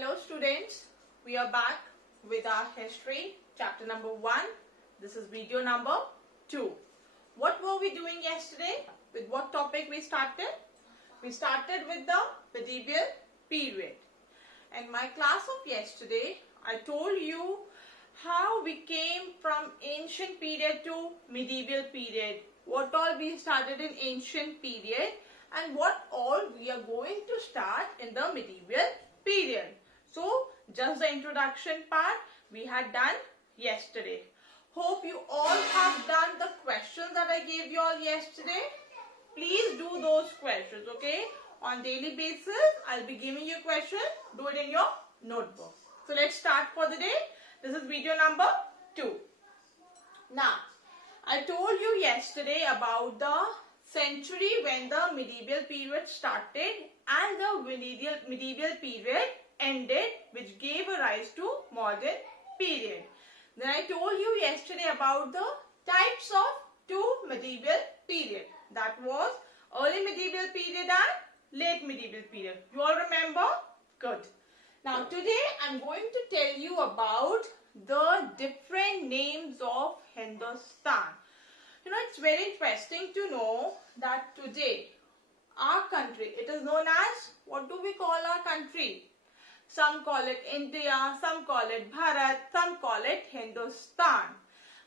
Hello students, we are back with our history chapter number 1. This is video number 2. What were we doing yesterday? With what topic we started? We started with the medieval period. In my class of yesterday, I told you how we came from ancient period to medieval period. What all we started in ancient period and what all we are going to start in the medieval period. So, just the introduction part we had done yesterday. Hope you all have done the questions that I gave you all yesterday. Please do those questions, okay? On daily basis, I'll be giving you questions. Do it in your notebook. So, let's start for the day. This is video number 2. Now, I told you yesterday about the century when the medieval period started and the medieval period ended, which gave a rise to modern period. Then I told you yesterday about the types of two medieval period. That was early medieval period and late medieval period. You all remember? Good. Now today I am going to tell you about the different names of Hindustan. You know, it's very interesting to know that today our country, it is known as, what do we call our country? Some call it India, some call it Bharat, some call it Hindustan.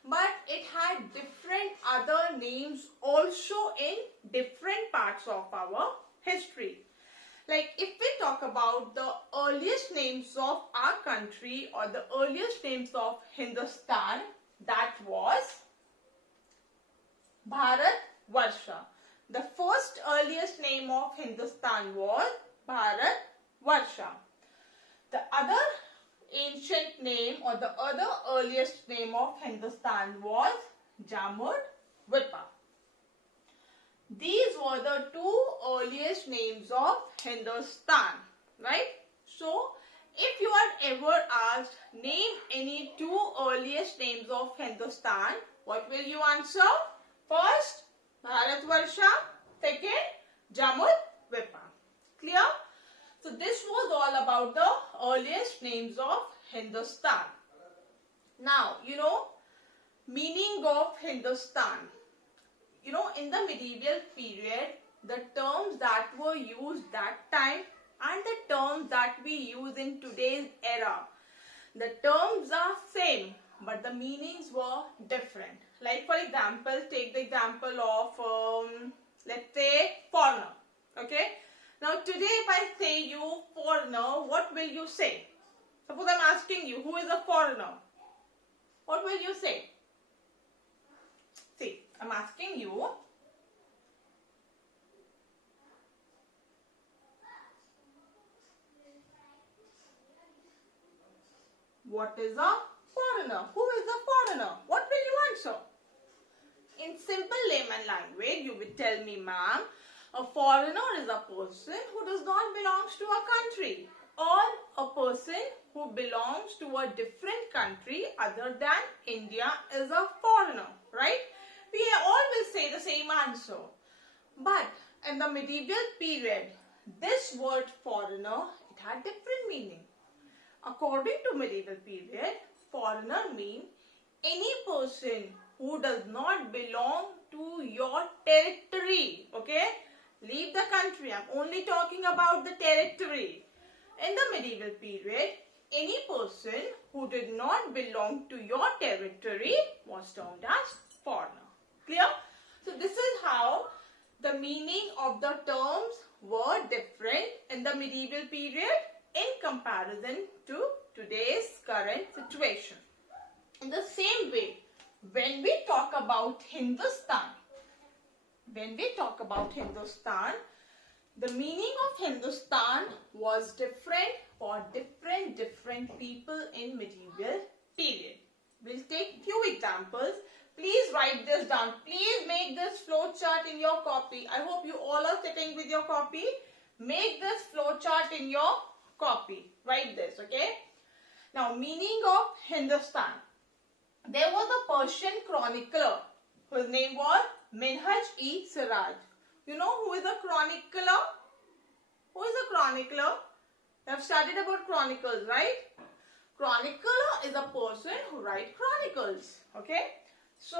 But it had different other names also in different parts of our history. Like if we talk about the earliest names of our country or the earliest names of Hindustan, that was Bharatvarsha. The first earliest name of Hindustan was Bharatvarsha. The other ancient name or the other earliest name of Hindustan was Jamudvipa. These were the two earliest names of Hindustan, right? So, if you are ever asked, name any two earliest names of Hindustan, what will you answer? First, Bharatvarsha. Second, Jamudvipa. Clear? So, this was all about the earliest names of Hindustan. Now, meaning of Hindustan. In the medieval period, the terms that were used that time and the terms that we use in today's era, the terms are same, but the meanings were different. Like for example, take the example of, let's say, foreigner. Okay. Now today if I say you foreigner, what will you say? Suppose I'm asking you, who is a foreigner? What will you say? See, I'm asking you. What is a foreigner? Who is a foreigner? What will you answer? In simple layman language, you will tell me, ma'am, a foreigner is a person who does not belong to a country, or a person who belongs to a different country other than India is a foreigner, right? We all will say the same answer. But in the medieval period, this word foreigner, it had different meaning. According to medieval period, foreigner means any person who does not belong to your territory, okay? Leave the country. I'm only talking about the territory. In the medieval period, any person who did not belong to your territory was termed as foreigner. Clear? So this is how the meaning of the terms were different in the medieval period in comparison to today's current situation. In the same way, when we talk about Hindustan, the meaning of Hindustan was different for different people in medieval period. We'll take few examples. Please write this down. Please make this flow chart in your copy. I hope you all are sitting with your copy. Make this flow chart in your copy. Write this, okay? Now, meaning of Hindustan. There was a Persian chronicler whose name was Minhaj-e-Siraj. You know who is a chronicler? Who is a chronicler? You have have studied about chronicles, right? Chronicler is a person who writes chronicles. Okay. So,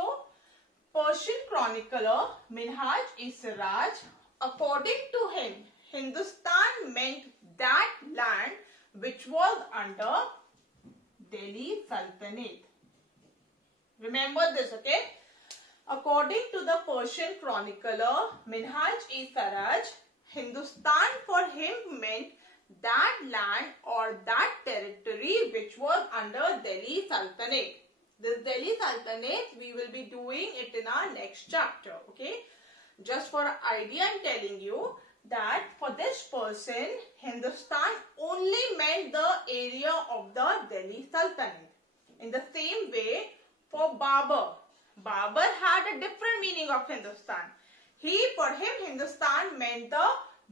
Persian chronicler ScHis, according to him, Hindustan meant that land which was under Delhi Sultanate. Remember this, okay? According to the Persian chronicler ScHis, Hindustan for him meant that land or that territory which was under Delhi Sultanate. This Delhi Sultanate, we will be doing it in our next chapter, okay? Just for an idea, I am telling you that for this person, Hindustan only meant the area of the Delhi Sultanate. In the same way, for Babur had a different meaning of Hindustan. For him, Hindustan meant the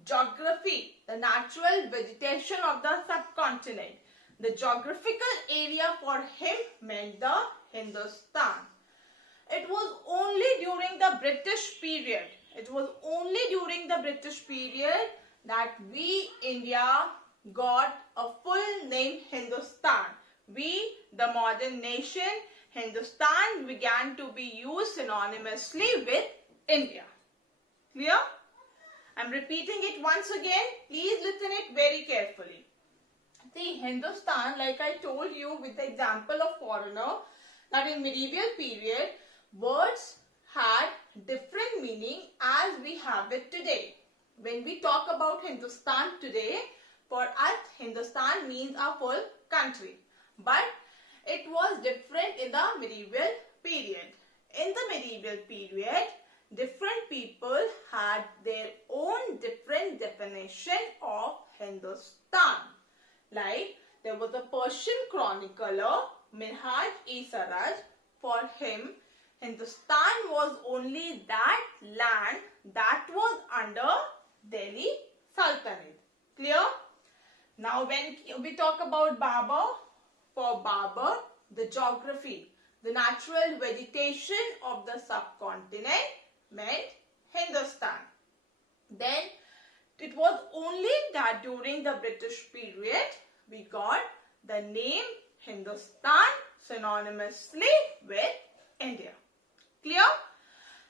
geography, the natural vegetation of the subcontinent. The geographical area for him meant the Hindustan. It was only during the British period. It was only during the British period that we, India, got a full name Hindustan. We, the modern nation, Hindustan began to be used synonymously with India. Clear? I am repeating it once again. Please listen it very carefully. See, Hindustan, like I told you with the example of foreigner, that in medieval period, words had different meaning as we have it today. When we talk about Hindustan today, for us, Hindustan means a full country. But it was different in the medieval period. In the medieval period, different people had their own different definition of Hindustan. Like there was a Persian chronicler, ScHis. For him, Hindustan was only that land that was under Delhi Sultanate. Clear? Now when we talk about Babur, for Babur, the geography, the natural vegetation of the subcontinent meant Hindustan. Then it was only that during the British period we got the name Hindustan synonymously with India. Clear?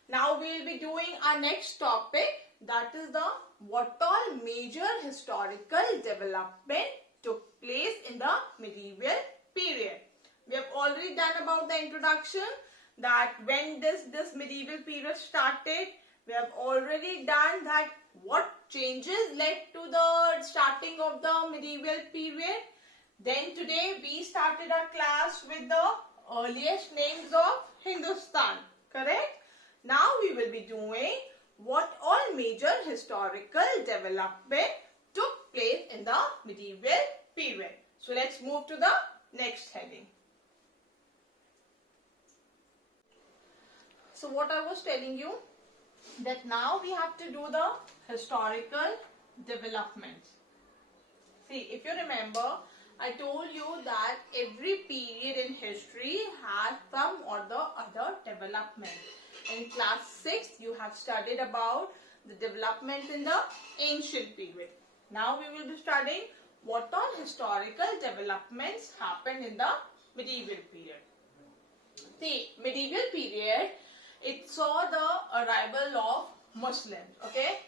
Now we will be doing our next topic, that is the what all major historical development took place in the medieval period. We have already done about the introduction, that when this medieval period started. We have already done that what changes led to the starting of the medieval period. Then today we started our class with the earliest names of Hindustan. Correct? Now we will be doing what all major historical development took place in the medieval period. So let's move to the next heading. So what I was telling you, that now we have to do the historical developments. See, if you remember, I told you that every period in history has some or the other development. In class 6, you have studied about the development in the ancient period. Now we will be studying what all historical developments happened in the medieval period. See, medieval period, it saw the arrival of Muslims. Okay,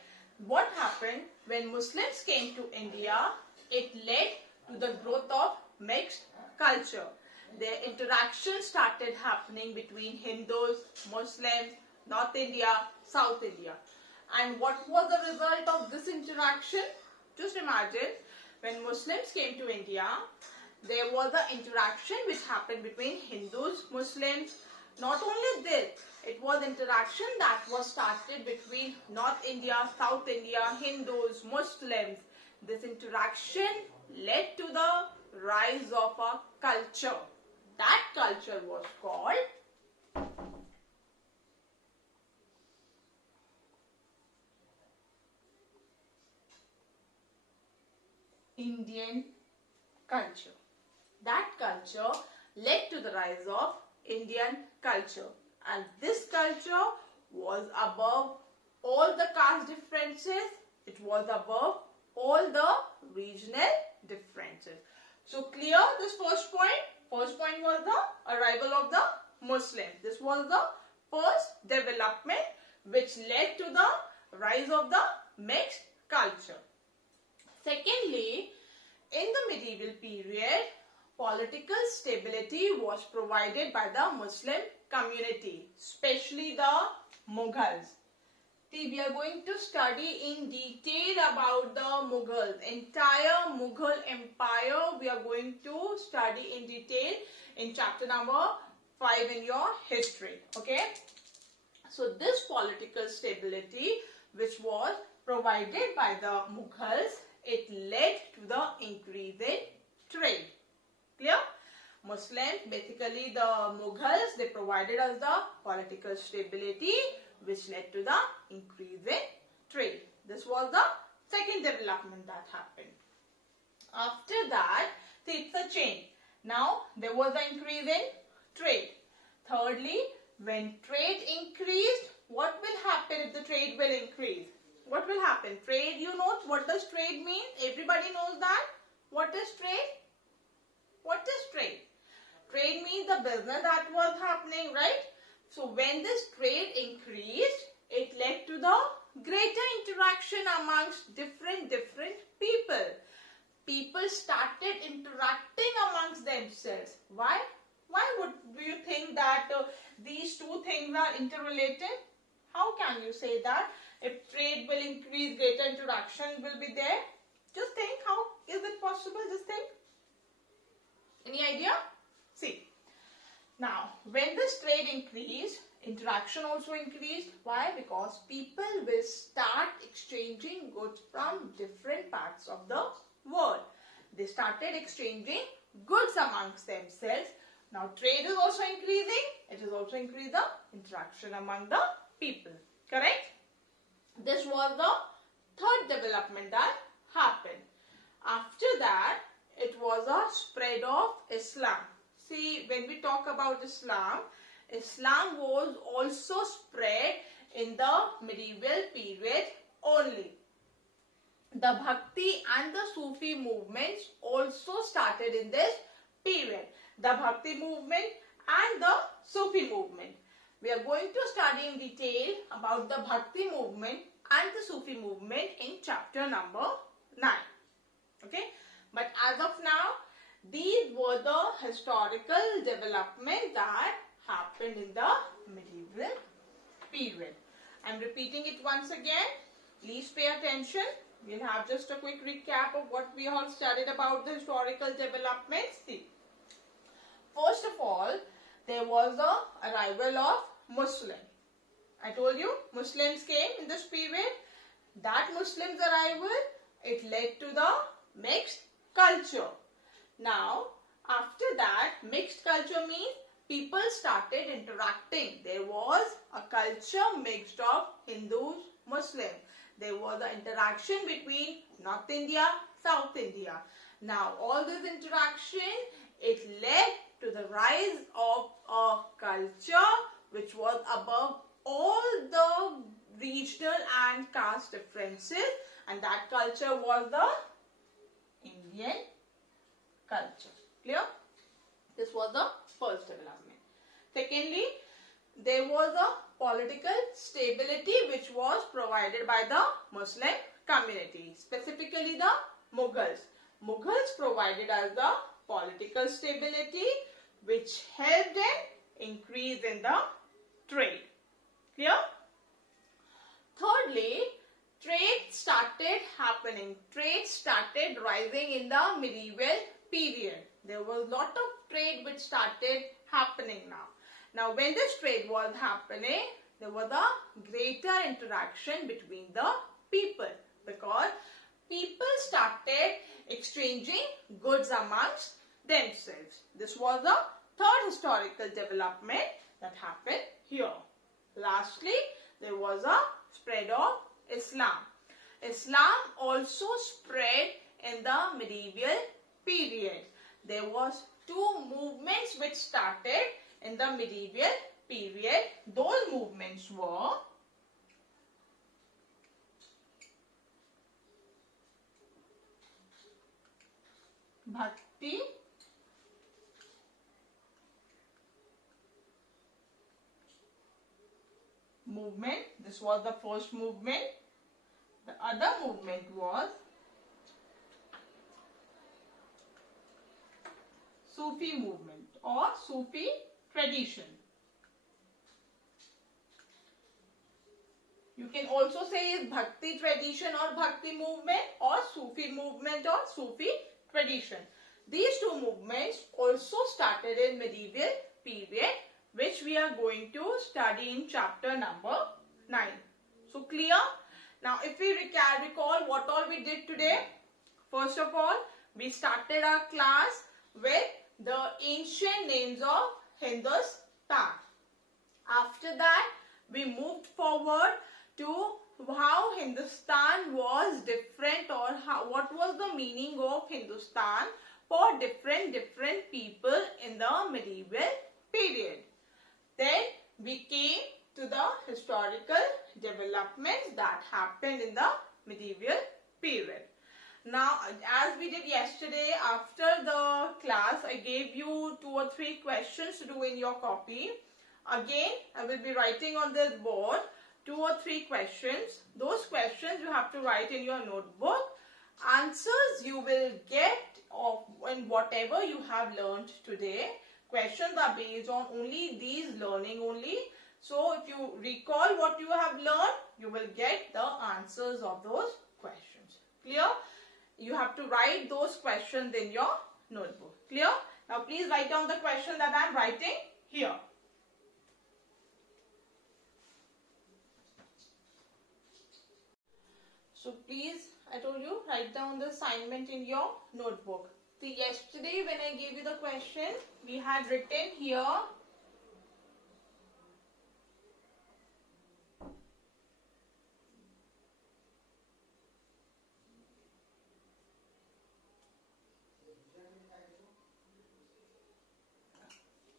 what happened when Muslims came to India? It led to the growth of mixed culture. Their interaction started happening between Hindus, Muslims, North India, South India. And what was the result of this interaction? Just imagine, when Muslims came to India, there was an interaction which happened between Hindus, Muslims. Not only this, it was interaction that was started between North India, South India, Hindus, Muslims. This interaction led to the rise of a culture. That culture was called Indian culture. That culture led to the rise of Indian culture, and this culture was above all the caste differences. It was above all the regional differences. So clear this first point? First point was the arrival of the Muslims. This was the first development which led to the rise of the mixed culture. Secondly, in the medieval period, political stability was provided by the Muslim community, especially the Mughals. See, we are going to study in detail about the Mughals. Entire Mughal empire we are going to study in detail in chapter number 5 in your history. Okay. So this political stability which was provided by the Mughals, it led to the increase in trade. Clear? Muslims, basically the Mughals, they provided us the political stability which led to the increase in trade. This was the second development that happened. After that, see, it's a chain. Now, there was an increase in trade. Thirdly, when trade increased, what will happen if the trade will increase? What will happen? Trade, you know, what does trade mean? Everybody knows that. What is trade? What is trade? Trade means the business that was happening, right? So when this trade increased, it led to the greater interaction amongst different people. People started interacting amongst themselves. Why? Why do you think that these two things are interrelated? How can you say that? If trade will increase, greater interaction will be there. Just think, how is it possible? Just think. Any idea? See. Now, when this trade increased, interaction also increased. Why? Because people will start exchanging goods from different parts of the world. They started exchanging goods amongst themselves. Now, trade is also increasing. It is also increasing the interaction among the people. Correct? This was the third development that happened. After that, it was a spread of Islam. See, when we talk about Islam, Islam was also spread in the medieval period only. The Bhakti and the Sufi movements also started in this period. The Bhakti movement and the Sufi movement. We are going to study in detail about the Bhakti movement and the Sufi movement in chapter number 9. Okay, but as of now, these were the historical developments that happened in the medieval period. I am repeating it once again. Please pay attention. We'll have just a quick recap of what we all studied about the historical developments. See, first of all, there was the arrival of Muslims. I told you Muslims came in this period. That Muslims arrival, it led to the mixed culture. Now, after that, mixed culture means people started interacting. There was a culture mixed of Hindus, Muslims. There was an interaction between North India, South India. Now, all this interaction, it led to the rise of a culture which was above all the regional and caste differences, and that culture was the Indian culture. Clear? This was the first development. Secondly, there was a political stability which was provided by the Muslim community, specifically the Mughals. Mughals provided us the political stability which helped in increase in the trade. Clear? Thirdly, trade started happening. Trade started rising in the medieval period. There was a lot of trade which started happening now. Now, when this trade was happening, there was a greater interaction between the people because people started exchanging goods amongst themselves. This was the third historical development that happened here. Lastly, there was a spread of Islam. Islam also spread in the medieval period. There was two movements which started in the medieval period. Those movements were Bhakti movement. This was the first movement. The other movement was Sufi movement or Sufi tradition. You can also say it's Bhakti tradition or Bhakti movement or Sufi movement or Sufi tradition. These two movements also started in medieval period, which we are going to study in chapter number 9. So clear? Now if we recall what all we did today. First of all, we started our class with the ancient names of Hindustan. After that, we moved forward to how Hindustan was different, or what was the meaning of Hindustan for different people in the medieval period. Then we came to the historical developments that happened in the medieval period. Now, as we did yesterday, after the class, I gave you 2 or 3 questions to do in your copy. Again, I will be writing on this board 2 or 3 questions. Those questions you have to write in your notebook. Answers you will get in whatever you have learned today. Questions are based on only these learning only. So, if you recall what you have learned, you will get the answers of those questions. Clear? You have to write those questions in your notebook. Clear? Now, please write down the question that I am writing here. So, please, I told you, write down the assignment in your notebook. So, yesterday when I gave you the question, we had written here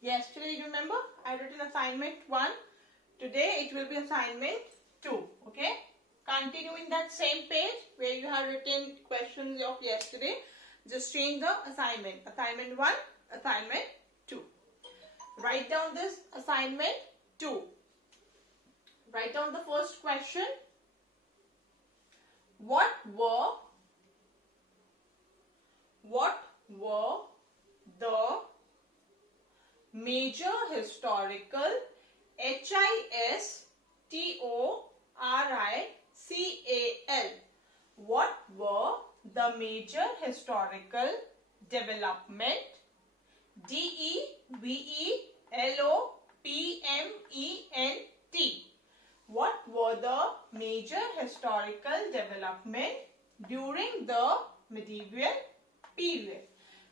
yesterday, you remember, I had written assignment 1. Today it will be assignment 2. Okay. Continuing that same page where you have written questions of yesterday, just change the assignment. Assignment 1, assignment 2. Write down this assignment 2. Write down the first question. What were the major historical HISTORICAL? What were the major historical development? DEVELOPMENT. What were the major historical development during the medieval period?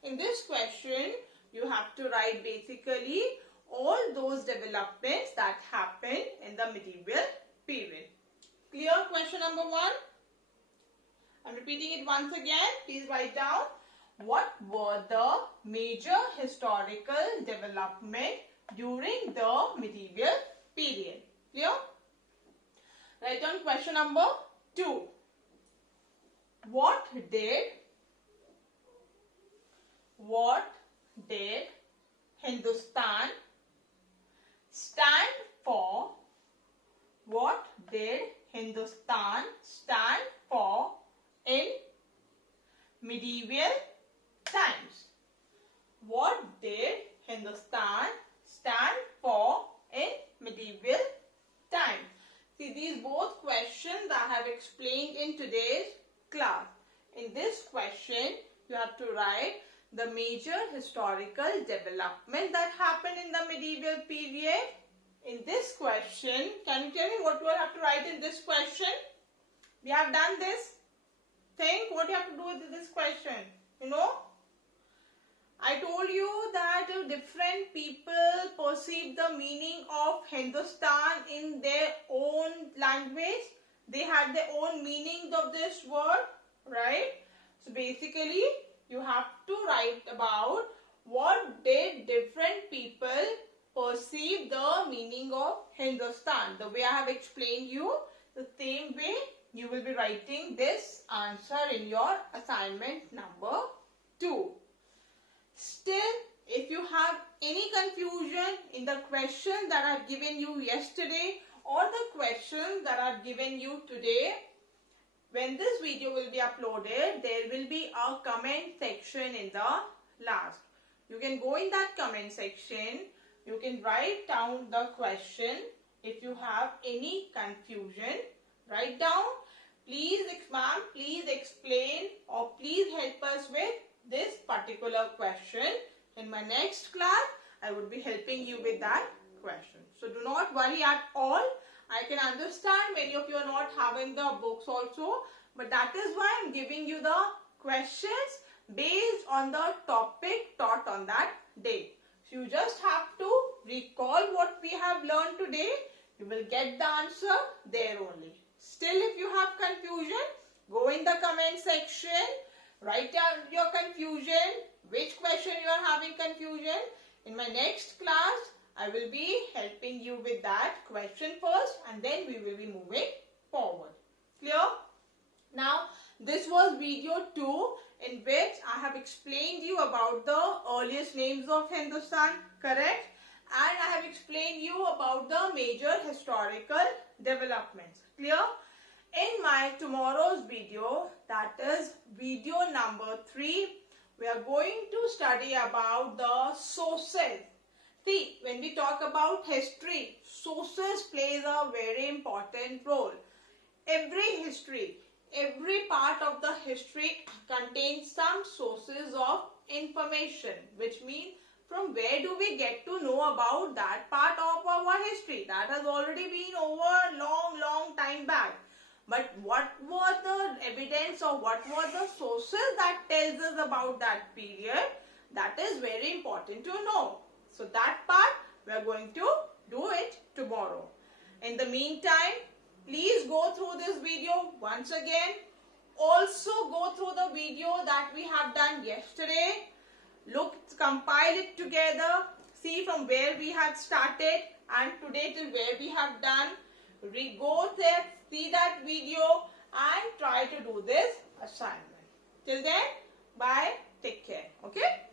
In this question, you have to write basically all those developments that happened in the medieval period. Clear? Question number 1. I'm repeating it once again. Please write down. What were the major historical development during the medieval period? Clear? Write down question number 2. What did Hindustan stand for? What did Hindustan stand for in medieval times? What did Hindustan stand for in medieval times? See, these both questions I have explained in today's class. In this question, you have to write the major historical development that happened in the medieval period. In this question, can you tell me what you have to write in this question? We have done this. Think what you have to do with this question. You know, I told you that different people perceive the meaning of Hindustan in their own language. They had their own meanings of this word, right? So basically, you have to write about what did different people perceive the meaning of Hindustan. The way I have explained you, the same way you will be writing this answer in your assignment number 2. any confusion in the question that I've given you yesterday or the questions that I've given you today, when this video will be uploaded, there will be a comment section in the last. You can go in that comment section. You can write down the question. If you have any confusion, write down. Please, ma'am, please explain or please help us with this particular question. In my next class, I would be helping you with that question. So do not worry at all. I can understand many of you are not having the books also, but that is why I am giving you the questions based on the topic taught on that day. So you just have to recall what we have learned today. You will get the answer there only. Still, if you have confusion, go in the comment section, write down your confusion, which question you are having confusion. In my next class, I will be helping you with that question first and then we will be moving forward. Clear? Now, this was video 2 in which I have explained you about the earliest names of Hindustan, correct? And I have explained you about the major historical developments. Clear? In my tomorrow's video, that is video number 3, we are going to study about the sources. See, when we talk about history, sources plays a very important role. Every history, every part of the history contains some sources of information, which means from where do we get to know about that part of our history that has already been over a long time back. But what was the evidence or what were the sources that tells us about that period? That is very important to know. So that part we are going to do it tomorrow. In the meantime, please go through this video once again. Also go through the video that we have done yesterday. Look, compile it together. See from where we had started and today till where we have done. Go there, see that video and try to do this assignment. Till then, bye. Take care. Okay.